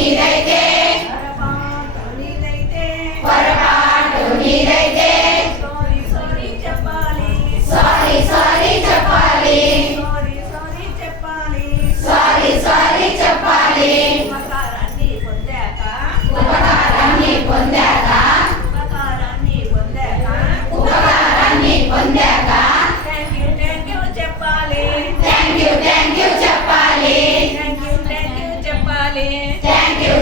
నీదైతే పొరపాటు నీదైతే పొరపాటు నీదైతే sorry sorry చెప్పాలి సారీ సారీ చెప్పాలి సారీ సారీ చెప్పాలి సారీ సారీ చెప్పాలి ఉపకారాన్ని పొందాక ఉపకారాన్ని పొందాక ఉపకారాన్ని పొందాక ఉపకారాన్ని పొందాక థ్యాంక్ యూ చెప్పాలి థ్యాంక్ యూ చెప్పాలి థ్యాంక్ యూ చెప్పాలి థ్యాంక్ యూ